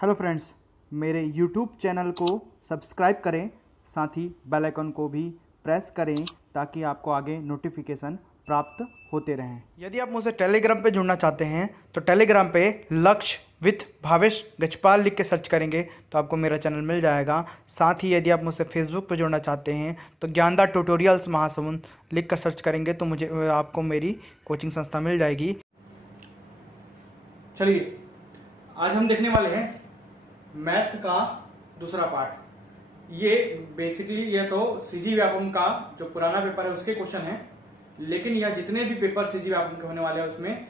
Hello friends, मेरे YouTube channel को subscribe करें, साथ ही बेल आइकन को भी प्रेस करें ताकि आपको आगे नोटिफिकेशन प्राप्त होते रहें। यदि आप मुझसे टेलीग्राम पे जुड़ना चाहते हैं तो टेलीग्राम पे लक्ष्य विथ भावेश गजपाल लिख के सर्च करेंगे तो आपको मेरा चैनल मिल जाएगा। साथ ही यदि आप मुझसे फेसबुक पे जुड़ना चाहते हैं तो ज्ञानदा ट्यूटोरियल्स महासमुंद लिख कर सर्च करेंगे तो मुझे आपको मेरी कोचिंग संस्था मिल जाएगी। चलिए, आज हम देखने वाले हैं मैथ का दूसरा पार्ट। ये बेसिकली ये तो सीजी व्यापम का जो पुराना पेपर है उसके क्वेश्चन है, लेकिन यह जितने भी पेपर सीजी व्यापम के होने वाले हैं उसमें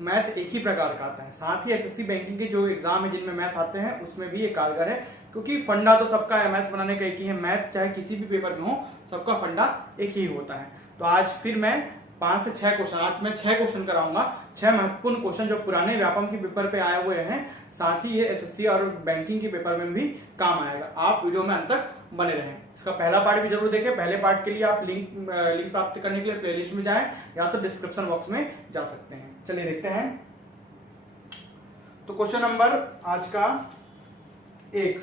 मैथ एक ही प्रकार का आता है। साथ ही एसएससी बैंकिंग के जो एग्जाम है जिनमें मैथ आते हैं उसमें भी ये कारगर है, क्योंकि फंडा तो सबका है, मैथ बनाने का एक ही है। मैथ चाहे किसी भी पेपर में हो, सबका फंडा एक ही होता है। तो आज फिर मैं 5 से 6 क्वेश्चन, आज मैं 6 क्वेश्चन कराऊंगा, 6 महत्वपूर्ण क्वेश्चन जो पुराने व्यापम के पेपर पे आए हुए हैं। साथ ही ये एसएससी और बैंकिंग के पेपर में भी काम आएगा। आप वीडियो में अंत तक बने रहें। इसका पहला पार्ट भी जरूर देखें। पहले पार्ट के लिए आप लिंक प्राप्त करने के लिए प्लेलिस्ट में जाएं या तो डिस्क्रिप्शन बॉक्स में जा सकते हैं। चलिए देखते हैं। तो क्वेश्चन नंबर आज का 1,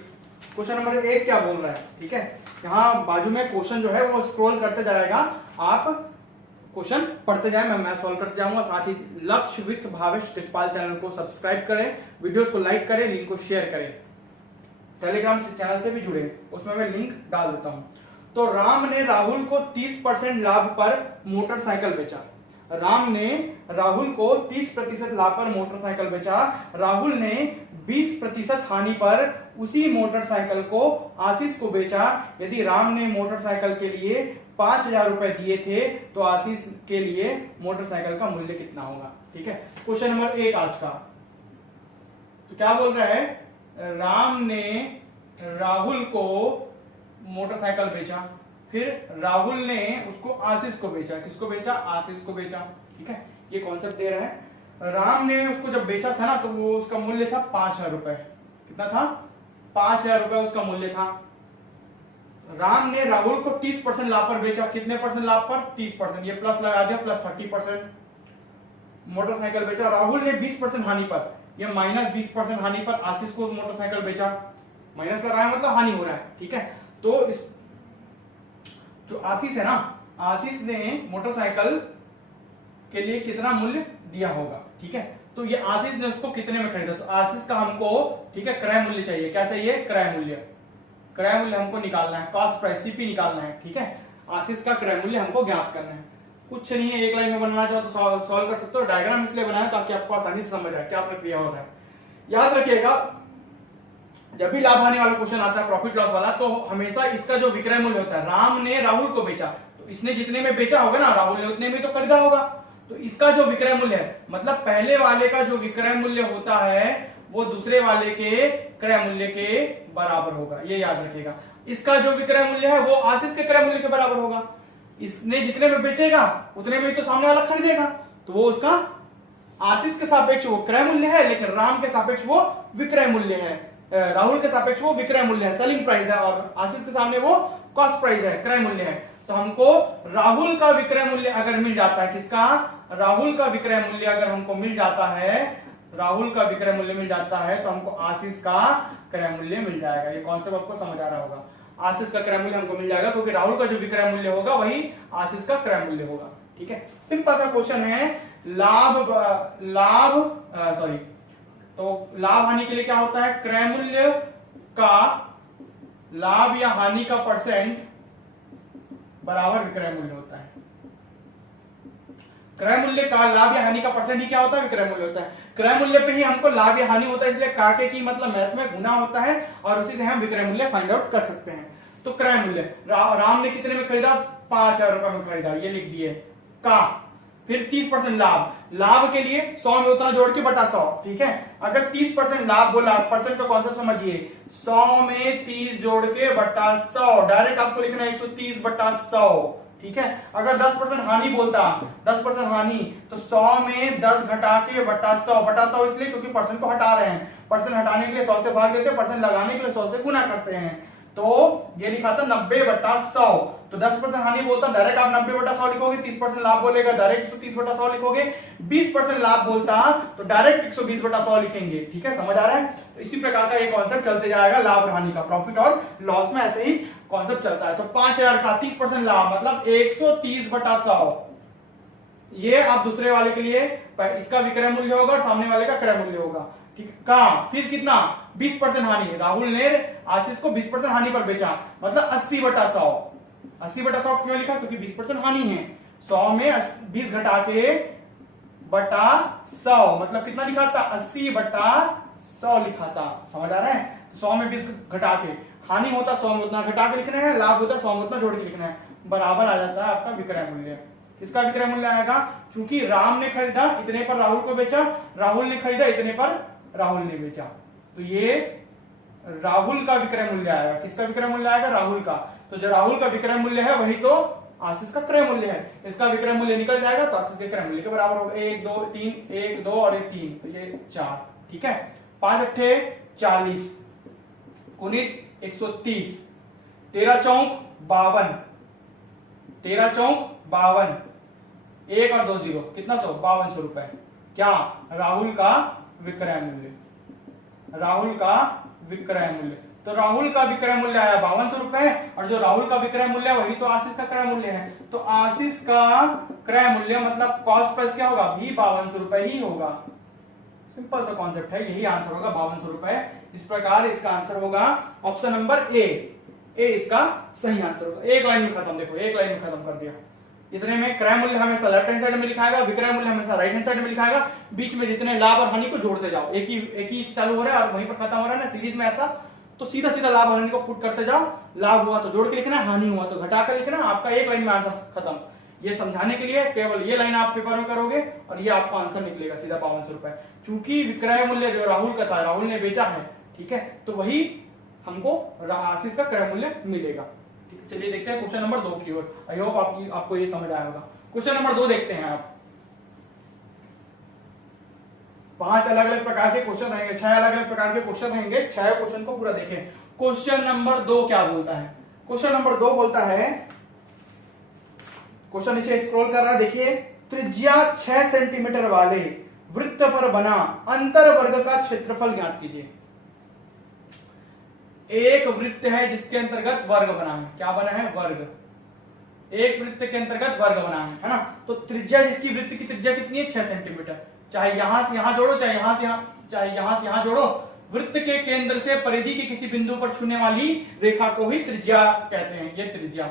क्वेश्चन नंबर 1 क्या बोल रहा है, ठीक है। यहाँ बाजू में क्वेश्चन जो है वो स्क्रॉल करते जाएगा, आप क्वेश्चन पढ़ते जाएं, मैं सॉल्व करते जाऊंगा। साथ ही लक्ष्य विथ भावेश गजपाल चैनल को सब्सक्राइब करें, वीडियोस को लाइक करें, लिंक को शेयर करें। टेलीग्राम से चैनल से भी जुड़े, उसमें मैं लिंक डाल देता हूं। तो राम ने राहुल को 30% लाभ पर मोटरसाइकिल बेचा। राम ने राहुल को 30% लाभ पर मोटरसाइकिल बेचा। राहुल ने 20% हानि पर उसी मोटरसाइकिल को आशीष को बेचा। यदि राम ने मोटरसाइकिल के लिए 5,000 रुपए दिए थे तो आशीष के लिए मोटरसाइकिल का मूल्य कितना होगा, ठीक है। क्वेश्चन नंबर 1 आज का। तो क्या बोल रहा है, राम ने राहुल को मोटरसाइकिल बेचा, फिर राहुल ने उसको आशीष को बेचा। किसको बेचा? आशीष को बेचा, ठीक है। ये कॉन्सेप्ट दे रहा है। राम ने उसको जब बेचा था ना तो वो उसका मूल्य था 5,000 रुपए। कितना था? 5,000 रुपए उसका मूल्य था। राम ने राहुल को 30% लाभ पर बेचा। कितने परसेंट लाभ पर? 30%। ये प्लस लगा दिया, प्लस 30% मोटरसाइकिल बेचा। राहुल ने 20% हानि पर, ये माइनस 20% हानि पर आशीष को मोटरसाइकिल बेचा। माइनस कर रहा है मतलब हानि हो रहा है, ठीक है। तो इस जो आशीष है ना, आशीष ने मोटरसाइकिल के लिए कितना मूल्य दिया होगा, ठीक है। तो ये आशीष ने उसको कितने में खरीदा, तो आशीष का हमको, ठीक है, क्रय मूल्य चाहिए। क्या चाहिए? क्रय मूल्य। क्रय मूल्य हमको निकालना है, कॉस्ट प्राइस सीपी निकालना है, ठीक है। आशीष का क्रय मूल्य हमको ज्ञात करना है। कुछ नहीं है, एक लाइन में बनाना चाहो तो सॉल्व कर सकते हो। डायग्राम इसलिए बनाया ताकि आपको आसानी से समझ आए क्या प्रक्रिया होता है। याद रखिएगा, जब भी लाभ हानि वाला क्वेश्चन आता है, प्रॉफिट लॉस वाला, तो हमेशा इसका जो विक्रय मूल्य होता है, राम ने राहुल को बेचा तो इसने जितने में बेचा होगा ना, राहुल ने उतने में तो खरीदा होगा। तो इसका जो विक्रय मूल्य है, मतलब पहले वाले का जो विक्रय मूल्य होता है वो दूसरे वाले के क्रय मूल्य के बराबर होगा, ये याद रखिएगा। इसका जो विक्रय मूल्य है वो आशीष के क्रय मूल्य के बराबर होगा। इसने जितने में बेचेगा उतने में तो सामने वाला खरीदेगा, तो वो उसका आशीष के सापेक्ष वो क्रय मूल्य है, लेकिन राम के सापेक्ष वो विक्रय मूल्य है। राहुल के सापेक्ष वो विक्रय मूल्य है, सेलिंग प्राइस है, और आशीष के सामने वो कॉस्ट प्राइस है, क्रय मूल्य है। तो हमको राहुल का विक्रय मूल्य अगर मिल जाता है, किसका? राहुल का विक्रय मूल्य अगर हमको मिल जाता है, राहुल का विक्रय मूल्य मिल जाता है तो हमको आशीष का क्रय मूल्य मिल जाएगा। ये कॉन्सेप्ट आपको समझ आ रहा होगा। आशीष का क्रय मूल्य हमको मिल जाएगा क्योंकि राहुल का जो विक्रय मूल्य होगा वही आशीष का क्रय मूल्य होगा, ठीक है। सिंपल सा क्वेश्चन है। तो लाभ हानि के लिए क्या होता है? क्रय मूल्य का लाभ या हानि का परसेंट बराबर विक्रय मूल्य होता है। क्रय मूल्य का लाभ या हानि का परसेंट ही क्या होता है? विक्रय मूल्य होता है। क्रय मूल्य पे ही हमको लाभ या हानि होता है, इसलिए काके की मतलब मैथ में गुना होता है और उसी से हम विक्रय मूल्य फाइंड आउट कर सकते हैं। तो क्रय मूल्य राम ने कितने में खरीदा? 5,000 रुपए में खरीदा, ये लिख दिए का। फिर 30% लाभ, लाभ के लिए 100 में उतना जोड़ के बटा 100, ठीक है। अगर 30% लाभ बोला, परसेंट का कॉन्सेप्ट समझिए, 100 में 30 जोड़ के बटा 100, डायरेक्ट आपको लिखना है 130 बटा 100, ठीक है। अगर 10% हानि बोलता, 10% हानि, तो 100 में 10 घटा के बटा 100 इसलिए क्योंकि परसेंट को हटा रहे हैं। परसेंट हटाने के लिए 100 से भाग देते हैं, परसेंट लगाने के लिए 100 से गुना करते हैं। तो ये लिखा था 90/100। तो 10% हानि बोलता डायरेक्ट आप 90/100 लिखोगे, 30% लाभ बोलेगा डायरेक्ट 130/100 लिखोगे, 20% लाभ बोलता तो डायरेक्ट 120/100 लिखेंगे। ठीक है, समझ आ रहा है? तो इसी प्रकार का ये कॉन्सेप्ट चलते जाएगा लाभ और हानि का, प्रॉफिट और लॉस में ऐसे ही कॉन्सेप्ट चलता है। तो 5000 का 30% लाभ मतलब 130/100। ये आप दूसरे वाले के लिए इसका विक्रय मूल्य होगा और सामने वाले का क्रय मूल्य होगा। ठीक है, कहा फिर कितना 20% हानि, राहुल ने आशीष को 20% हानि पर बेचा मतलब 80/100। 80/100 क्यों लिखा? क्योंकि 20% हानि है। 100 में 20 घटा के बटा 100 मतलब कितना लिखा था? 80/100 लिखा था। समझ आ रहा है? 100 में 20 घटा के हानि होता 100 में उतना घटा के लिखना है, लाभ होता 100 में उतना जोड़ के लिखना है, बराबर आ जाता है आपका विक्रय मूल्य। किसका विक्रय मूल्य आएगा? चूंकि राम ने खरीदा इतने पर राहुल को बेचा, राहुल ने खरीदा इतने पर राहुल ने बेचा, तो ये राहुल का विक्रय मूल्य आएगा। किसका विक्रय मूल्य आएगा? राहुल का। तो जो राहुल का विक्रय मूल्य है वही तो आशीष का क्रय मूल्य है। इसका विक्रय मूल्य निकल जाएगा तो आशीष के क्रय मूल्य के बराबर होगा। 1 2 3 1 2 और 3 तो ये 4। ठीक है, 5 अट्ठे 40 गुणित 130, 13 चौक 52, 13 चौक 52, 1 और 2 0 कितना 100? 5200 रुपए। क्या? राहुल का विक्रय मूल्य, राहुल का विक्रय मूल्य। तो राहुल का विक्रय मूल्य आया 5200 रुपए और जो राहुल का विक्रय मूल्य वही तो आशीष का क्रय मूल्य है। तो आशीष का क्रय मूल्य मतलब कॉस्ट प्राइस क्या होगा? भी 5200 रुपए ही होगा। सिंपल सा कॉन्सेप्ट है, यही आंसर होगा 5200 रुपए। इस प्रकार इसका आंसर होगा ऑप्शन नंबर ए इसका सही आंसर होगा। एक लाइन में खत्म, देखो एक लाइन में खत्म कर दिया। इतने में क्रय मूल्य हमेशा लेफ्ट हैंड साइड में लिखाएगा, विक्रय मूल्य हमेशा राइट हैंड साइड में लिखाएगा। बीच में जितने लाभ और हानि को जोड़ते जाओ, एक ही चालू हो रहा है और वहीं पर खत्म हो रहा है ना सीरीज में ऐसा, तो सीधा सीधा लाभ और हानि को पुट करते जाओ। लाभ हुआ तो जोड़ के लिखना, हानि हुआ तो घटा कर लिखना, आपका एक लाइन में आंसर खत्म। ये समझाने के लिए केवल ये लाइन आप पेपर में करोगे और ये आपका आंसर निकलेगा सीधा 5200 रुपए। चूंकि विक्रय मूल्य जो राहुल का था, राहुल ने बेचा है, ठीक है, तो वही हमको आशीष का क्रय मूल्य मिलेगा। ठीक है, चलिए देखते हैं क्वेश्चन नंबर 2 की ओर। आई होप आपको ये समझ आया होगा। क्वेश्चन नंबर 2 देखते हैं आप। 5 अलग अलग प्रकार के क्वेश्चन रहेंगे, 6 अलग अलग प्रकार के क्वेश्चन रहेंगे। 6 क्वेश्चन को पूरा देखें। क्वेश्चन नंबर 2 क्या बोलता है? क्वेश्चन नंबर 2 बोलता है, क्वेश्चन नीचे स्क्रॉल कर रहा है, देखिए, त्रिज्या 6 सेंटीमीटर वाले वृत्त पर बना अंतर वर्ग का क्षेत्रफल ज्ञात कीजिए। एक वृत्त है जिसके अंतर्गत वर्ग बना है। क्या बना है? वर्ग। एक वृत्त के अंतर्गत वर्ग बना है ना? तो त्रिज्या, जिसकी वृत्त की त्रिज्या कितनी है? 6 सेंटीमीटर। चाहे यहां से यहां जोड़ो, चाहे यहां से यहां जोड़ो, वृत्त के केंद्र से परिधि के किसी बिंदु पर छूने वाली रेखा को ही त्रिज्या कहते हैं। ये त्रिज्या,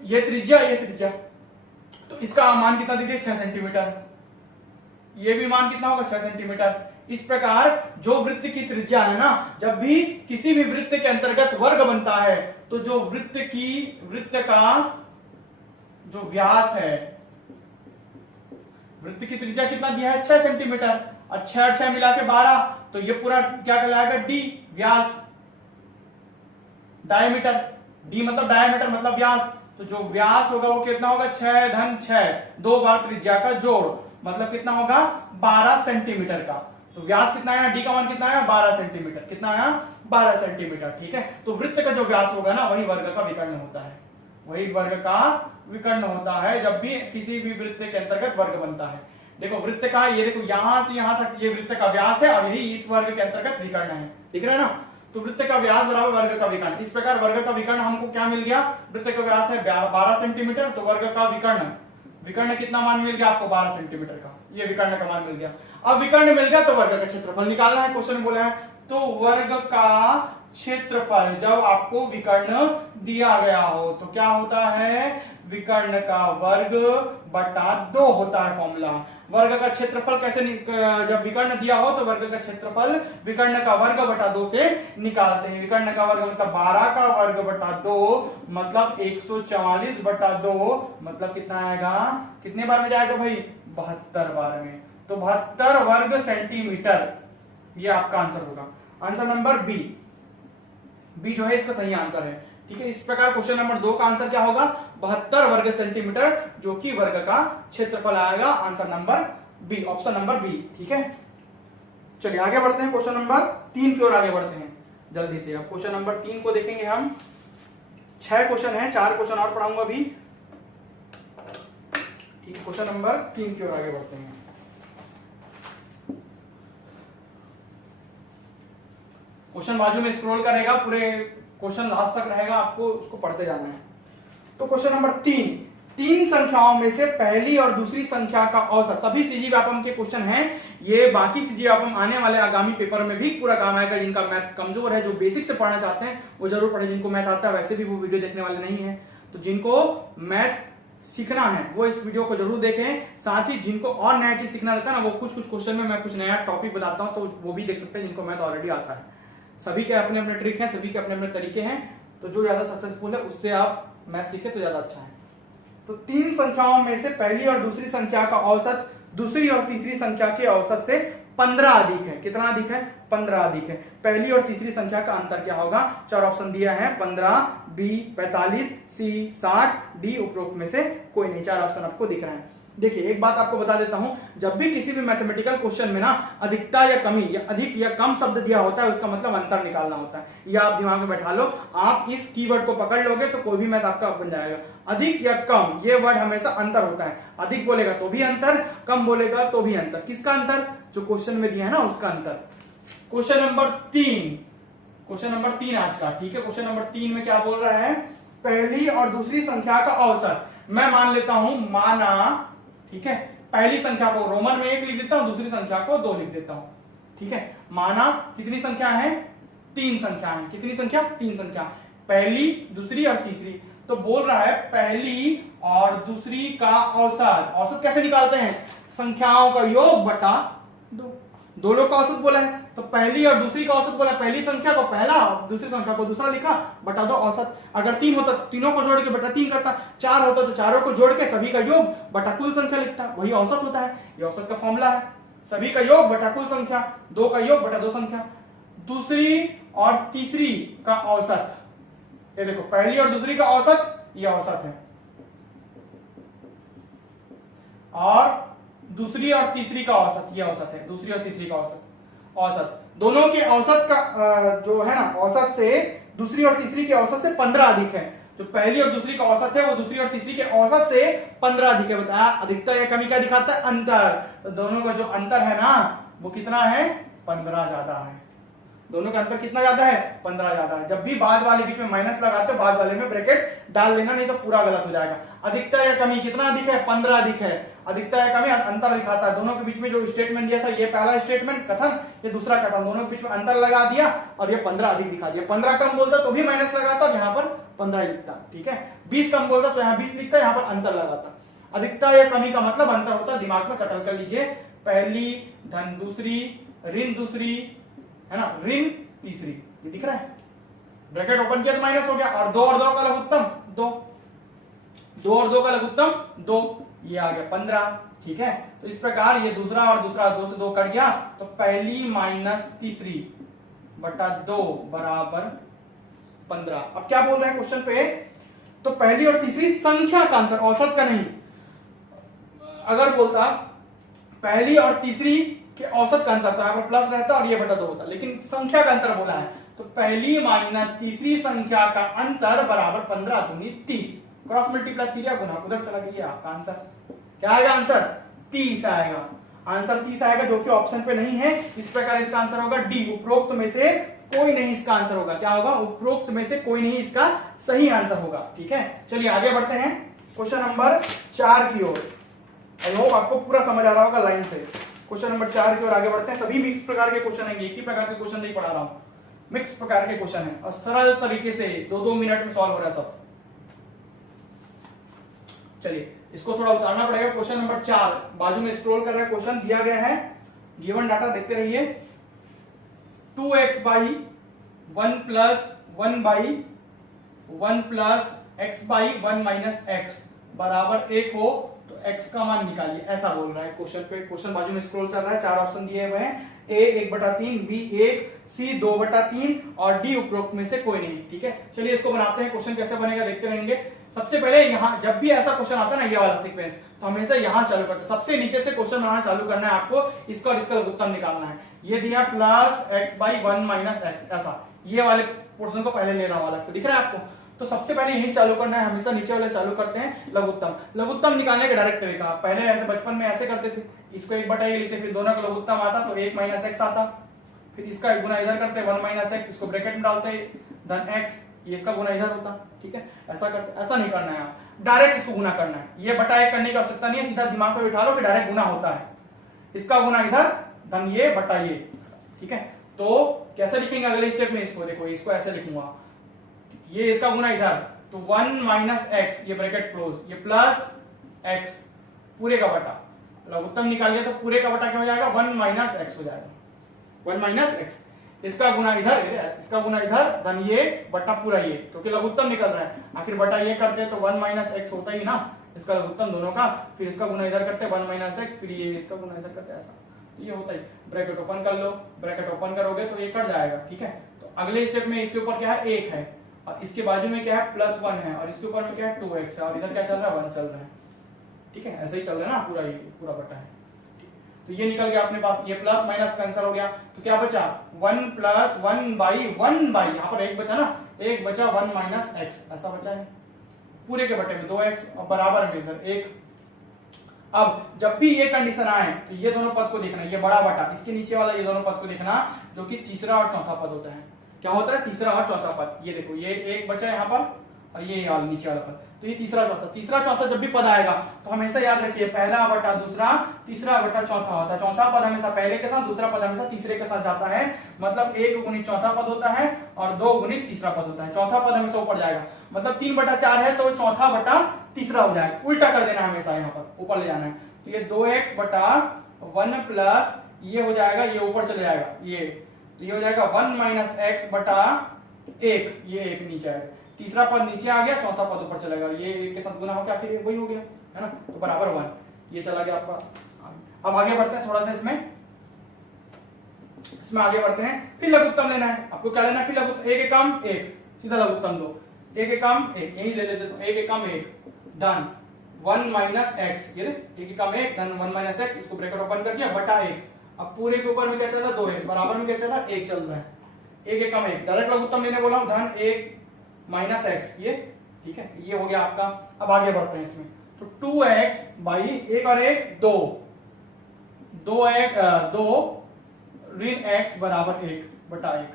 ये त्रिज्या, ये त्रिज्या। तो इसका मान कितना दीजिए? 6 सेंटीमीटर। ये भी मान कितना होगा? 6 सेंटीमीटर। इस प्रकार जो वृत्त की त्रिज्या है ना, जब भी किसी भी वृत्त के अंतर्गत वर्ग बनता है तो जो वृत्त का जो व्यास है, वृत्त की त्रिज्या कितना दिया है? 6 सेंटीमीटर। और 6 और 6 मिला के 12, तो ये पूरा क्या कहलाएगा? डी, व्यास, डायमीटर। डी मतलब डायमीटर मतलब व्यास। तो जो व्यास होगा वो कितना होगा? 6 धन 6, 2 बार त्रिज्या का जोड़, मतलब कितना होगा? 12 सेंटीमीटर का। तो व्यास कितना आया? डी का मान कितना आया? 12 सेंटीमीटर। कितना आया? 12 सेंटीमीटर। ठीक है, तो वृत्त का जो व्यास होगा ना, वही वर्ग का विकर्ण होता है। वही वर्ग का विकर्ण होता है जब भी किसी भी वृत्त के अंतर्गत वर्ग बनता है। देखो वृत्त का, ये देखो यहां से यहां तक ये वृत्त का व्यास है और यही इस वर्ग के अंतर्गत विकर्ण है। दिख रहा है ना? तो वृत्त का व्यास बराबर वर्ग का विकर्ण। इस प्रकार वर्ग का विकर्ण हमको क्या मिल गया? वृत्त का व्यास है 12 सेंटीमीटर, तो वर्ग का विकर्ण कितना मान मिल गया आपको? 12 सेंटीमीटर का। ये विकर्ण का मान मिल गया। अब विकर्ण मिल गया तो वर्ग का क्षेत्रफल निकालना है। क्वेश्चन में बोला है तो वर्ग का क्षेत्रफल, जब आपको विकर्ण दिया गया हो तो क्या होता है? विकर्ण का वर्ग बटा 2 होता है फॉर्मूला। वर्ग का क्षेत्रफल कैसे जब विकर्ण दिया हो तो वर्ग का क्षेत्रफल विकर्ण का वर्ग बटा 2 से निकालते हैं। विकर्ण का वर्ग मतलब 12 का वर्ग बटा 2 मतलब 144 बटा 2 मतलब कितना आएगा? कितने बार में जाएगा भाई? 72 बार में। तो 72 वर्ग सेंटीमीटर ये आपका आंसर होगा। आंसर नंबर बी जो है इसका सही आंसर है। ठीक है, इस प्रकार क्वेश्चन नंबर 2 का आंसर क्या होगा? 72 वर्ग सेंटीमीटर, जो कि वर्ग का क्षेत्रफल आएगा। Answer number B, option number B. ठीक है, चलिए आगे बढ़ते हैं। क्वेश्चन नंबर 3 की ओर आगे बढ़ते हैं। जल्दी से। अब क्वेश्चन नंबर 3 को देखेंगे हम। 6 क्वेश्चन है, 4 क्वेश्चन और पढ़ाऊंगा अभी। ठीक है, क्वेश्चन नंबर 3 की ओर आगे बढ़ते हैं। क्वेश्चन बाजू में स्क्रॉल करेगा, पूरे क्वेश्चन लास्ट तक रहेगा, आपको उसको पढ़ते जाना है। तो क्वेश्चन नंबर 3, तीन संख्याओं में से पहली और दूसरी संख्या का औसत। सभी सीजीव्यापम के क्वेश्चन हैं ये, बाकी सीजीव्यापम आने वाले आगामी पेपर में भी पूरा काम आएगा। जिनका मैथ कमजोर है, जो बेसिक से पढ़ना चाहते हैं वो जरूर पढ़े। जिनको मैथ आता है वैसे भी वो वीडियो देखने वाले नहीं है, तो जिनको मैथ सीखना है वो इस वीडियो को जरूर देखें। साथ ही जिनको और नया चीज सीखना रहता है ना, वो कुछ क्वेश्चन में मैं कुछ नया टॉपिक बताता हूं, तो वो भी देख सकते हैं जिनको मैथ ऑलरेडी आता है। सभी के अपने अपने ट्रिक हैं, सभी के अपने अपने तरीके हैं, तो जो ज्यादा सक्सेसफुल है उससे आप मैथ सीखे तो ज्यादा अच्छा है। तो तीन संख्याओं में से पहली और दूसरी संख्या का औसत दूसरी और तीसरी संख्या के औसत से 15 अधिक है। कितना अधिक है? 15 अधिक है। पहली और तीसरी संख्या का अंतर क्या होगा? 4 ऑप्शन दिया है, 15, बी 45, सी 60, डी उपरोक्त में से कोई नहीं। 4 ऑप्शन आपको दिख रहे हैं। देखिए एक बात आपको बता देता हूं, जब भी किसी भी मैथमेटिकल क्वेश्चन में ना अधिकता या कमी या अधिक या कम शब्द दिया होता है, उसका मतलब अंतर निकालना होता है। यह आप दिमाग में बैठा लो। आप इस कीवर्ड को पकड़ लोगे तो कोई भी मैथ आपका बन जाएगा। अधिक या कम, ये वर्ड हमेशा अंतर होता है। अधिक बोलेगा तो भी अंतर, कम बोलेगा तो भी अंतर। किसका अंतर? जो क्वेश्चन में दिया है ना उसका अंतर। क्वेश्चन नंबर 3 आज का, ठीक है। क्वेश्चन नंबर 3 में क्या बोल रहा है? पहली और दूसरी संख्या का औसत। मैं मान लेता हूं, माना, ठीक है, पहली संख्या को रोमन में 1 लिख देता हूं, दूसरी संख्या को 2 लिख देता हूं, ठीक है। माना कितनी संख्या है? 3 संख्या है। कितनी संख्या? 3 संख्या, पहली, दूसरी और तीसरी। तो बोल रहा है पहली और दूसरी का औसत। औसत कैसे निकालते हैं? संख्याओं का योग बटा 2। दो लोग का औसत बोला है, तो पहली और दूसरी का औसत बोला। पहली संख्या को पहला और दूसरी संख्या को दूसरा लिखा, बटा 2 औसत। अगर 3 होता तो तीनों को जोड़ के बटा 3 करता, 4 होता तो चारों को जोड़ के सभी का योग बटा कुल संख्या लिखता, वही औसत होता है। ये औसत का फॉर्मूला है, सभी का योग बटा कुल संख्या, 2 का योग बटा 2 संख्या। दूसरी और तीसरी का औसत, ये देखो पहली और दूसरी का औसत, ये औसत है, और दूसरी और तीसरी का औसत, ये औसत है। दूसरी और तीसरी का औसत दोनों के औसत का जो है ना, औसत से दूसरी और तीसरी के औसत से 15 अधिक है। जो पहली और दूसरी का औसत है वो दूसरी और तीसरी के औसत से 15 अधिक है। बताया अधिकता या कमी क्या दिखाता है? अंतर। तो दोनों का जो अंतर है ना वो कितना है? 15 ज्यादा है। दोनों का अंतर कितना ज्यादा है? 15 ज्यादा है। जब भी बाद वाले बीच में माइनस लगाते हो, बाद वाले में ब्रैकेट डाल लेना, नहीं तो पूरा गलत हो जाएगा। अधिकता या कमी कितना अधिक है? 15 अधिक है। अधिकता या कमी अंतर दिखाता है। दोनों के बीच में जो स्टेटमेंट दिया था, ये पहला स्टेटमेंट कथन, ये दूसरा कथन, दोनों के बीच में अंतर लगा दिया और ये 15 अधिक दिखा दिया। 15 कम बोलता तो भी माइनस लगाता, यहाँ पर 15 लिखता, ठीक है। 20 कम बोलता तो यहाँ 20 लिखता, यहाँ पर अंतर लगाता। अधिकता या कमी का मतलब अंतर होता है, दिमाग में सेटल कर लीजिए। पहली धन दूसरी ऋण दूसरी, है ना, ऋण तीसरी, ये दिख रहा है। ब्रैकेट ओपन किया तो माइनस हो गया, और 2 और 2 का लघुत्तम 2, 2 और 2 का लघुत्तम 2, ये आ गया 15, ठीक है। तो इस प्रकार ये दूसरा और दूसरा 2 से 2 कट गया, तो पहली माइनस तीसरी बटा 2 बराबर 15। अब क्या बोल रहे हैं क्वेश्चन पे? तो पहली और तीसरी संख्या का अंतर, औसत का नहीं। अगर बोलता पहली और तीसरी के औसत का अंतर, तो यहां पर प्लस रहता और ये बटा 2 होता, लेकिन संख्या का अंतर बोला है, तो पहली माइनस तीसरी संख्या का अंतर बराबर 15 दूनी 30। क्रॉस मल्टीप्लाई, तीरिया गुना, उधर चला गया आपका आंसर। क्या आएगा आंसर? 30 आएगा। आंसर 30 आएगा, जो कि ऑप्शन पे नहीं है। इस प्रकार इसका आंसर होगा डी, उपरोक्त में से कोई नहीं इसका आंसर होगा। क्या होगा? उपरोक्त में से कोई नहीं इसका सही आंसर होगा, ठीक है। चलिए आगे बढ़ते हैं क्वेश्चन नंबर 4 की ओर। आई होप आपको पूरा समझ आ रहा होगा लाइन से। क्वेश्चन नंबर 4 की ओर आगे बढ़ते हैं। सभी मिक्स प्रकार के क्वेश्चन हैं, एक ही प्रकार के क्वेश्चन नहीं पढ़ा रहा हूं, मिक्स प्रकार के क्वेश्चन है और सरल तरीके से 2-2 मिनट में सॉल्व हो रहा है सब। चलिए इसको थोड़ा उतारना पड़ेगा। क्वेश्चन नंबर 4 बाजू में स्क्रॉल कर रहा है, क्वेश्चन दिया गया है, गिवन डाटा देखते रहिए। 2x by 1 plus 1 by 1 plus x by 1 minus x बराबर 1 हो तो x का मान निकालिए, ऐसा बोल रहा है क्वेश्चन पे। क्वेश्चन बाजू में स्क्रॉल चल रहा है, 4 ऑप्शन दिए हुए हैं, a 1/3, b 1, c 2/3 और d उपरोक्त में से कोई नहीं, ठीक है। चलिए इसको बनाते हैं। क्वेश्चन कैसे बनेगा देखते रहेंगे। सबसे पहले यहाँ जब भी ऐसा क्वेश्चन आता है ना, ये वाला सीक्वेंस, तो हमेशा यहाँ चालू करते हैं। सबसे नीचे से क्वेश्चन बनाना चालू करना है आपको, इसका और इसका लघुत्तम निकालना है। ये दिया plus x by 1 minus x, ऐसा ये वाले पोर्शन को पहले ले रहा हूं अलग से, दिख रहा है आपको। तो सबसे पहले यही चालू करना है, हमेशा नीचे वाले चालू करते हैं लघुत्तम। लघुत्तम निकालने का डायरेक्ट तरीका, पहले ऐसे बचपन में ऐसे करते थे, इसको 1/a लिखते, फिर दोनों का लघुत्तम आता तो 1 - x आता, फिर इसका गुना इधर करते 1 - x, इसको ब्रैकेट में डालते धन x, ये इसका गुना इधर होता, ठीक है। ऐसा करते, ऐसा नहीं करना है, डायरेक्ट इसको गुना करना है। ये बटा 1 करने की आवश्यकता नहीं है, सीधा दिमाग पे बिठा लो कि डायरेक्ट गुना होता है। इसका गुना इधर धन ये बटा ये, ठीक है। तो कैसे लिखेंगे अगले स्टेप में इसको, देखो इसको ऐसे लिखूंगा, ये इसका गुना इधर तो 1 - x, ये ब्रैकेट क्लोज, ये प्लस x पूरे का बटा, लघुत्तम निकाल लिया तो पूरे का बटा क्या हो जाएगा 1 - x हो जाएगा, 1 - x। इसका गुना इधर, इसका गुना इधर धन ये बटा पूरा ये, क्योंकि लघुत्तम निकल रहा है, आखिर बटा ये करते तो 1 - x होता ही ना, इसका लघुत्तम दोनों का, फिर इसका गुना इधर करते 1 - x, फिर ये इसका गुना इधर करते, ऐसा ये होता है। ब्रैकेट ओपन कर लो, ब्रैकेट ओपन करोगे तो ये कट जाएगा, ठीक है। तो अगले स्टेप में इसके ऊपर क्या है 1 है, और इसके बाजू में क्या है +1 है, और इसके ऊपर में क्या है 2x है, और इधर क्या चल रहा है 1 चल रहा है, ठीक है। ऐसे ही चल रहा है ना, पूरा ये पूरा बटा है। तो ये निकल गया अपने पास, ये प्लस माइनस कैंसिल हो गया, तो क्या बचा 1 + 1/1 यहाँ पर 1 बचा ना, 1 बचा 1 - x, ऐसा बचा है पूरे के बटे में 2x, और बराबर में इधर 1। अब जब भी ये कंडीशन आए तो ये दोनों पद को देखना, ये बड़ा बटा, इसके नीचे वाला ये दोनों पद को देखना, जो कि तीसरा और चौथा पद होता है। क्या होता है तीसरा और चौथा पद, ये देखो ये 1 बचा यहाँ पर, और ये नीचे वाला पद, तो ये तीसरा चौथा जब भी पद आएगा तो हमेशा याद रखिए पहला बटा दूसरा, तीसरा बटा चौथा होता है। चौथा पद हमेशा पहले के साथ, दूसरा पद हमेशा तीसरे के साथ जाता है, मतलब 1 गुणित चौथा पद होता है और 2 गुणित तीसरा पद होता है। चौथा पद हमेशा ऊपर जाएगा, मतलब 3/4 है तो चौथा बटा तीसरा हो जाएगा, उल्टा कर देना है हमेशा, यहाँ पर ऊपर ले जाना है। तो ये 2x बटा 1 प्लस ये हो जाएगा, ये ऊपर चले जाएगा, तो ये हो जाएगा 1 - x बटा 1, ये 1 नीचे आएगा, तीसरा पद नीचे आ गया, चौथा पद ऊपर चला गया, ये 1 के साथ गुना हो गया, आखिर वही हो गया है ना, तो बराबर 1, ये चला गया आपका। अब आगे बढ़ते हैं थोड़ा सा, इसमें आगे बढ़ते हैं। फिर लघुत्तम लेना है आपको, क्या लेना है फिर लघुत्तम, 1 एकम 1, सीधा लघुत्तम लो, 1 एकम 1, यही ले लेते तो 1 एकम 1 धन 1 - x, ये 1 एकम 1 धन 1 - x, इसको ब्रैकेट ओपन कर दिया बटा 1। अब पूरे के ऊपर में क्या चल रहा है 2x, बराबर में क्या चल रहा है 1 चल रहा है, 1 एकम 1, डायरेक्ट लघुत्तम लेने बोला हूं, धन 1 - x, ये ठीक है, ये हो गया आपका। अब आगे बढ़ते हैं इसमें, तो 2x बाई 1 और 1 2, 2 ऋण x बराबर 1 बटा 1,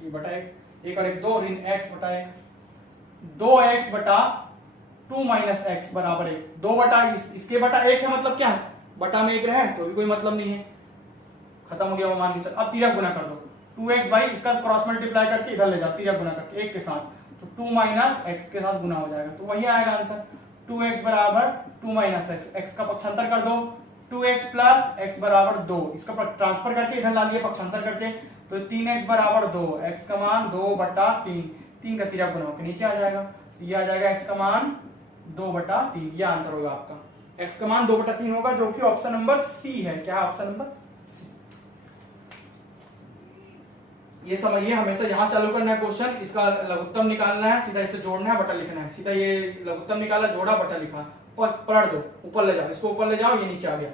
ये बटा 1 और 1 2 ऋण x बटा 1, 2x बटा 2 - x बराबर 1, 2 बटा इसके बटा 1 है, मतलब क्या है बटा में 1 रहे तो भी कोई मतलब नहीं है, खत्म हो गया वो, मान के चल। अब तिर्यक गुना कर दो, 2x बाई इसका क्रॉस मल्टीप्लाई करके इधर ले जाओ, तिर्यक गुना करके 1 के साथ, तो 2 - x के साथ गुना हो जाएगा, तो वही आएगा आंसर, 2x बराबर 2 - x, x का पक्षांतर कर दो, 2x प्लस x बराबर 2, इसका ट्रांसफर करके इधर ला लिए पक्षांतर करके, तो 3x बराबर 2, x का मान 2/3, 3 का तिर्यक गुना होकर नीचे आ जाएगा, तो ये आ जाएगा x का मान 2/3, ये आंसर होगा आपका, x का मान 2/3 होगा, जो कि ऑप्शन नंबर सी है। क्या है ऑप्शन नंबर सी, ये समझिए, हमेशा यहां चालू करना है क्वेश्चन, इसका लघुत्तम निकालना है, सीधा इसे जोड़ना है, बटा लिखना है, सीधा ये लघुत्तम निकाला, जोड़ा, बटा लिखा, पलट दो, ऊपर ले जाओ, इसको ऊपर ले जाओ, ये नीचे आ गया,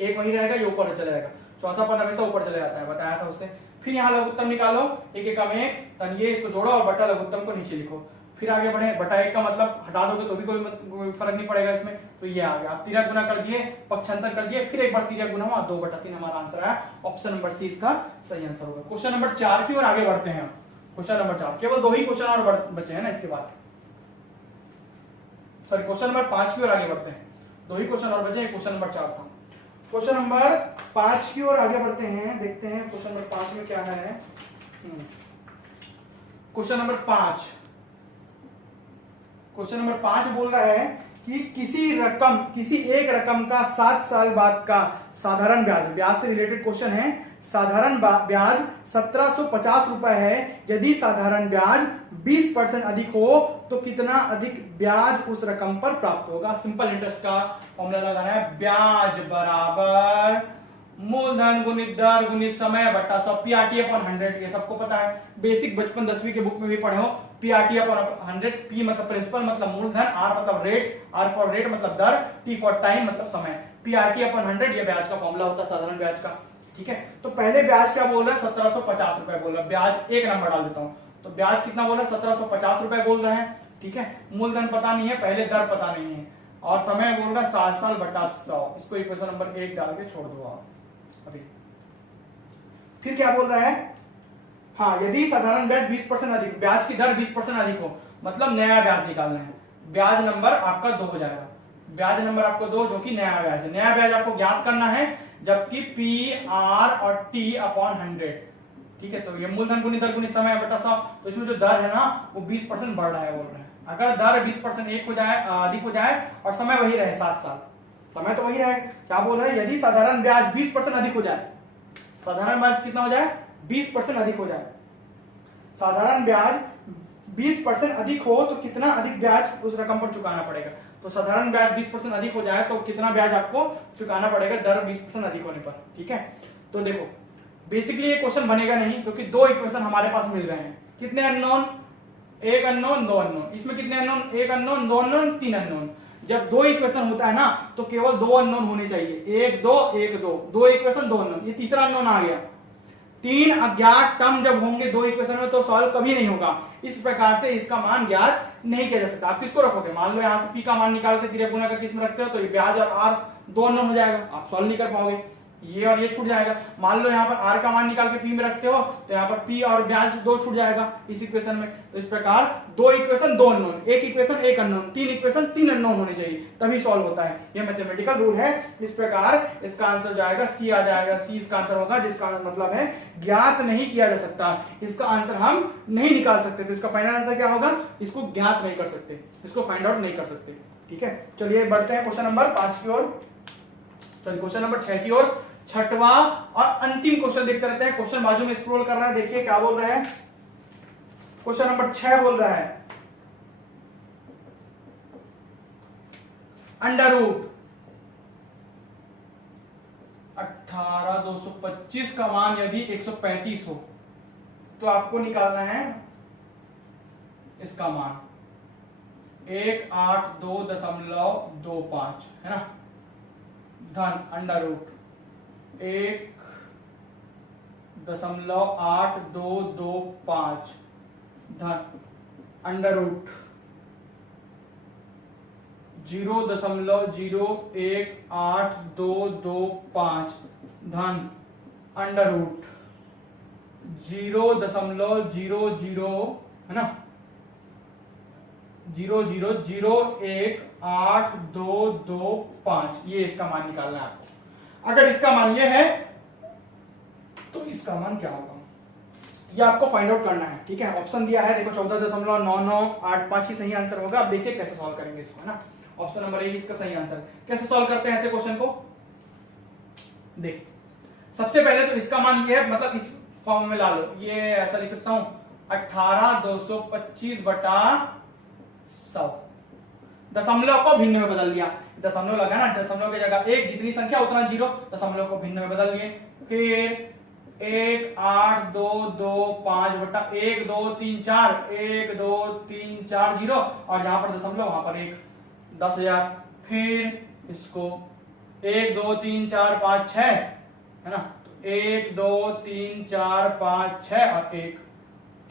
1 वहीं रहेगा, ये ऊपर चला जाएगा, चौथा पद हमेशा ऊपर चले जाता है, बताया था उससे। फिर यहाँ लघुत्तम निकालो, 1 एकम 1, तन ये इसको जोड़ो और बटा लघुत्तम को नीचे लिखो, फिर आगे बढ़े, बटा 1 का मतलब हटा दोगे तो भी कोई फर्क नहीं पड़ेगा इसमें, तो ये आ गया। आप तिर्यक गुना कर दिए, पक्षांतर कर दिए, फिर एक बार तिर्यक गुना हुआ, 2/3 हमारा आंसर है, ऑप्शन नंबर सी इसका सही आंसर होगा। क्वेश्चन नंबर 4 की ओर आगे बढ़ते हैं। क्वेश्चन नंबर 4, केवल 2 ही क्वेश्चन और बचे हैं ना इसके बाद, सॉरी क्वेश्चन नंबर 5 की ओर आगे बढ़ते हैं, 2 ही क्वेश्चन और बचे हैं, क्वेश्चन नंबर 4 था। क्वेश्चन नंबर 5 की ओर आगे बढ़ते हैं, देखते हैं क्वेश्चन नंबर 5 में क्या है। क्वेश्चन नंबर 5, क्वेश्चन नंबर 5 बोल रहा है कि किसी एक रकम का 7 साल बाद का साधारण ब्याज से रिलेटेड क्वेश्चन है। साधारण ब्याज 1750 रुपए है, यदि साधारण ब्याज 20% अधिक हो तो कितना अधिक ब्याज उस रकम पर प्राप्त होगा। सिंपल इंटरेस्ट का फॉर्मूला लगाना है, ब्याज बराबर मूलधन गुणित दर गुणित समय बटा 100, पीआरटी अपॉन 100, ये सबको पता है, बेसिक बचपन 10वीं के बुक में भी पढ़े हो। पीआरटी अपॉन 100, पी मतलब प्रिंसिपल मतलब मूलधन, आर मतलब रेट, आर फॉर रेट मतलब दर, टी फॉर टाइम मतलब समय, पीआरटी अपॉन 100 ये ब्याज का फॉर्मूला होता है साधारण ब्याज का। ठीक है। तो पहले ब्याज क्या बोल रहा है, 1750 रुपए बोल रहा है, ब्याज एक नंबर डाल देता हूं, तो ब्याज कितना बोल रहा है, 1750 रुपए बोल रहे हैं, ठीक है। मूलधन पता नहीं है, पहले दर पता नहीं है, और समय बोल रहा है 7 साल बटा 100, इसको इक्वेशन नंबर 1 डाल के छोड़ दो आप अभी। फिर क्या बोल रहा है, हाँ यदि साधारण ब्याज 20% अधिक, ब्याज की दर 20% अधिक हो, मतलब नया ब्याज निकालना है, ब्याज नंबर आपका 2 हो जाएगा, ब्याज नंबर आपको 2 जो कि नया ब्याज है, नया ब्याज आपको ज्ञात करना है, जबकि पी आर और टी अपॉन 100, ठीक है। तो ये मूलधन गुनी दर गुनी समय बटा 100, तो इसमें जो दर है ना वो 20% बढ़ रहा है बोल रहे हैं। अगर दर 20% एक हो जाए अधिक हो जाए और समय वही रहे 7 साल, समय तो वही रहे, क्या बोल रहे हैं, यदि साधारण ब्याज 20% अधिक हो जाए, साधारण ब्याज कितना हो जाए, 20% अधिक हो जाए, साधारण ब्याज 20% अधिक हो तो कितना अधिक ब्याज उस रकम पर चुकाना पड़ेगा, तो साधारण ब्याज 20% अधिक हो जाए तो कितना ब्याज आपको चुकाना पड़ेगा दर 20% अधिक होने पर, ठीक है। तो देखो बेसिकली ये क्वेश्चन बनेगा नहीं, क्योंकि दो इक्वेशन हमारे पास मिल गए हैं, कितने अननोन, एक अननोन दो अननोन, इसमें कितने अननोन, एक अननोन दो अननोन तीन अननोन। जब दो इक्वेशन होता है ना तो केवल दो अननोन होने चाहिए, एक दो एक दो, दो इक्वेशन दो अननोन, ये तीसरा अननोन आ गया। तीन अज्ञात टर्म जब होंगे दो इक्वेशन में तो सॉल्व कभी नहीं होगा, इस प्रकार से इसका मान ज्ञात नहीं किया जा सकता। आप किसको रखोगे, मान लो यहाँ से पी का मान निकाल के तिरक गुना करके इसमें रखते हो तो ये ब्याज और आर दो अननोन हो जाएगा, आप सॉल्व नहीं कर पाओगे, ये और ये छूट जाएगा। मान लो यहाँ पर आर का मान निकाल के पी में रखते हो तो यहाँ पर पी और ब्याज दो छूट जाएगा इस इक्वेशन में। तो इस प्रकार दो इक्वेशन दो अननोन, एक इक्वेशन एक अननोन, तीन इक्वेशन तीन अननोन होने चाहिए तभी सॉल्व होता है, ये मैथमेटिकल रूल है। इस प्रकार इसका आंसर जाएगा सी आ जाएगा, सी इसका आंसर होगा, जिसका मतलब है ज्ञात नहीं किया जा सकता, इसका आंसर हम नहीं निकाल सकते। तो इसका फाइनल आंसर क्या होगा, इसको ज्ञात नहीं कर सकते, इसको फाइंड आउट नहीं कर सकते, ठीक है। चलिए बढ़ते हैं क्वेश्चन नंबर 5 की ओर, चलिए क्वेश्चन नंबर 6 की ओर, छठवां और अंतिम क्वेश्चन देखते रहते हैं। क्वेश्चन बाजू में स्क्रॉल कर रहा है, देखिए क्या बोल रहा है, क्वेश्चन नंबर 6 बोल रहा है अंडर रूट 18,225 का मान यदि 135 हो तो आपको निकालना है इसका मान 182.25 है ना, धन अंडर रूट 1.8225 धन अंडर रूट 0.0182225 धन अंडर रूट 0.00 है ना 0.0018225, ये इसका मान निकालना है आपको। अगर इसका मान ये है तो इसका मान क्या होगा ये आपको फाइंड आउट करना है, ठीक है। ऑप्शन दिया है देखो 14.9985 ही सही आंसर होगा। अब देखिए कैसे सॉल्व करेंगे इसको, है ना। ऑप्शन नंबर ए इसका सही आंसर। कैसे सॉल्व करते हैं ऐसे क्वेश्चन को, देख सबसे पहले तो इसका मान ये है, मतलब इस फॉर्म में ला लो, ये ऐसा लिख सकता हूं 18,225/100, दशमलव को भिन्न में बदल दिया, दशमलव लगा ना, दशमलव की जगह एक, जितनी संख्या उतना जीरो, दशमलव को भिन्न में बदल दिए। फिर 1,8,2,2,5/1,2,3,4 जीरो, और जहां पर दशमलव वहां पर 1, 10,000। फिर इसको 1 2 3 4 5 6 है ना, तो 1 2 3 4 5 6 और 1,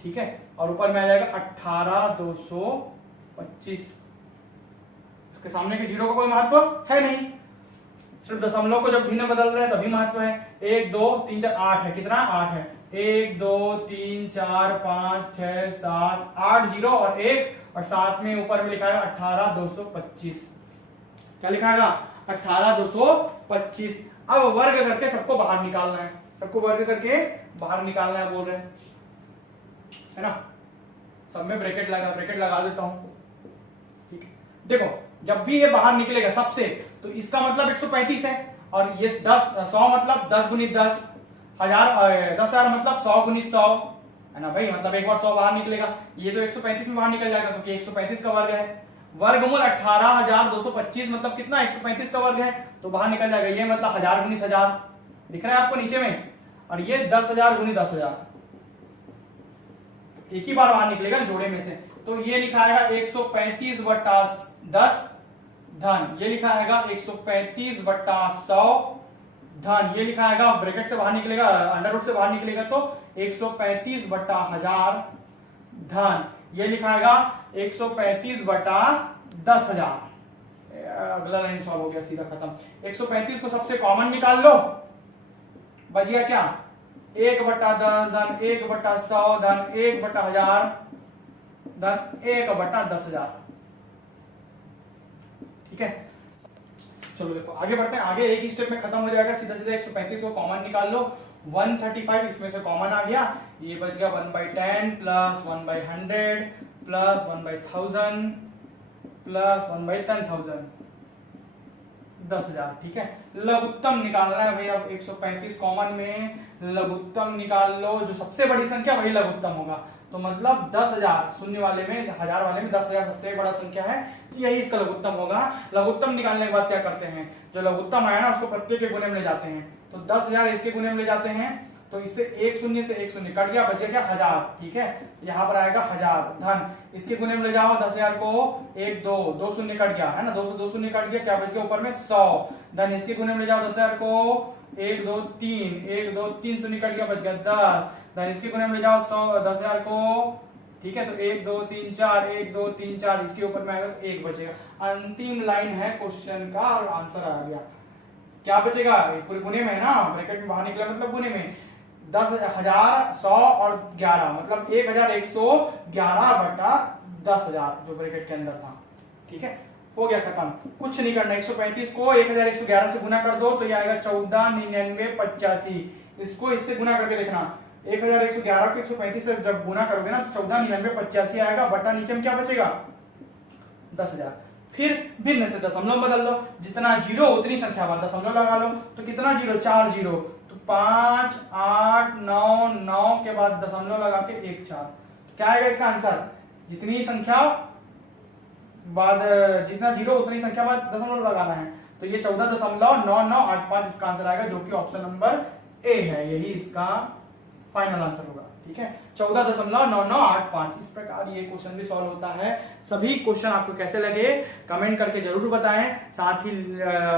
ठीक है। और ऊपर में आ जाएगा 18,225। इसके सामने के जीरो का कोई महत्व है नहीं, सिर्फ दशमलव को जब भिन्न बदल रहे हैं तभी महत्व है। 1 2 3 4 8 है, कितना 8 है, 1 2 3 4 5 6 7 8 जीरो और 1, और साथ में ऊपर में लिखा है 18,225। क्या लिखा है 18,225। अब वर्ग करके सबको बाहर निकालना है, सबको वर्ग करके बाहर निकालना है बोल रहे हैं, है ना। सब में ब्रैकेट लगा देता हूं, ठीक है। देखो जब भी ये बाहर निकलेगा सबसे, तो इसका मतलब 135 है, और ये 100 मतलब 10 गुनी 10, 10,000 मतलब 100 गुनी 100, है ना भाई, मतलब एक बार 100 बाहर निकलेगा, ये तो 135 में बाहर निकल जाएगा क्योंकि 135 का वर्ग है। वर्गमूल 18,225 मतलब कितना 135 का वर्ग है, तो बाहर निकल जाएगा, ये मतलब 1000 गुनी 1000 दिख रहा है आपको नीचे में, और ये 10,000 गुनी 10,000, एक ही बार बाहर निकलेगा जोड़े में से। तो ये लिखा आएगा 135/10 धन, ये लिखा आएगा 135/100 धन, ये लिखा आएगा ब्रैकेट से बाहर निकलेगा, अंडर रूट से बाहर निकलेगा तो 135 बटा 1000 धन, ये लिखा आएगा 135 बटा 10,000। अगला लाइन सॉल्व हो गया, सीधा खत्म। 135 को सबसे कॉमन निकाल लो, बच गया क्या 1 बटा 10 धन 1 बटा 100 धन 1 बटा 1000 धन 1 बटा 10,000। ठीक है, चलो देखो आगे बढ़ते हैं। आगे एक ही स्टेप में खत्म हो जाएगा, सीधा सीधा 135 को कॉमन निकाल लो। 135 इसमें से कॉमन आ गया, ये बच गया 1/10 प्लस 1/100 प्लस 1/1000 प्लस 1/10,000 10,000। ठीक है, लघुत्तम निकालना है भाई। अब 135 कॉमन में लघुत्तम निकाल लो, जो सबसे बड़ी संख्या वही लघुत्तम होगा। तो मतलब 10,000 शून्य वाले में, 1000 वाले में 10,000 सबसे बड़ा संख्या है, तो यही इसका लघुत्तम होगा। लघुत्तम निकालने के बाद क्या करते हैं, जो लघुत्तम आया ना उसको प्रत्येक के गुणे में ले जाते हैं। तो 10,000 इसके गुणे में ले जाते हैं, तो इससे एक शून्य से एक शून्य कट गया, बच गया 1000। ठीक है, यहाँ पर आएगा 1000 धन, इसके गुणे में ले जाओ 10,000 को, 1 2 2 शून्य कट गया है ना, 2 से 2 शून्य कट गया, क्या बच गया ऊपर में 100 धन, इसके गुणे में ले जाओ 10,000 को, 1 2 3 1 2 3 शून्य कट गया, बच गया 10 धन, इसके गुणे में ले जाओ 10,000 को। ठीक है, तो 1 2 3 4 1 2 3 4, इसके ऊपर में आएगा तो 1 बचेगा। अंतिम लाइन है क्वेश्चन का और आंसर आ गया। क्या बचेगा, पूरे गुणे में है ना, ब्रैकेट में बाहर निकला मतलब गुणे में 10,000 100 और 11 मतलब 1111 बटा 10,000 जो ब्रैकेट के अंदर था। ठीक है, हो गया खत्म, कुछ नहीं करना। 135 को 1111 से गुना कर दो तो ये आएगा 149985। इसको इससे गुना करके देखना, 1111 को 135 से जब गुना करोगे ना तो 149985 आएगा, बटा नीचे में क्या बचेगा 10,000। फिर भिन्न से दशमलव बदल लो, जितना जीरो उतनी संख्या बाद दशमलव लगा लो। तो कितना जीरो, 4 जीरो, तो 5 8 9 9 के बाद दशमलव लगा के 1 4। क्या आएगा इसका आंसर, जितनी संख्या बाद जितना जीरो उतनी संख्या बाद दशमलव लगाना है। तो ये 14.9985 इसका आंसर आएगा, जो कि ऑप्शन नंबर ए है, यही इसका फाइनल आंसर होगा। ठीक है, 14.9985। इस प्रकार ये क्वेश्चन भी सॉल्व होता है। सभी क्वेश्चन आपको कैसे लगे कमेंट करके जरूर बताएं। साथ ही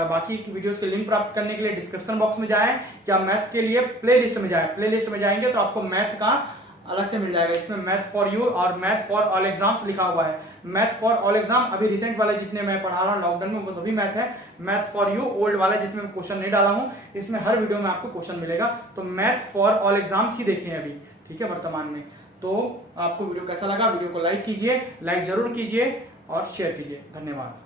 बाकी की वीडियोस के लिंक प्राप्त करने के लिए डिस्क्रिप्शन बॉक्स में जाएं या मैथ के लिए प्लेलिस्ट में जाएं। प्लेलिस्ट में जाएंगे तो आपको मैथ का अलग से मिल जाएगा, इसमें मैथ फॉर यू और मैथ फॉर ऑल एग्जाम्स लिखा हुआ है। मैथ फॉर ऑल एग्जाम अभी रिसेंट वाले जितने मैं पढ़ा रहा हूँ लॉकडाउन में वो सभी मैथ है। मैथ फॉर यू ओल्ड वाला जिसमें क्वेश्चन नहीं डाला हूँ, इसमें हर वीडियो में आपको क्वेश्चन मिलेगा। तो मैथ फॉर ऑल एग्जाम्स ही देखें अभी, ठीक है, वर्तमान में। तो आपको वीडियो कैसा लगा, वीडियो को लाइक कीजिए, लाइक जरूर कीजिए और शेयर कीजिए। धन्यवाद।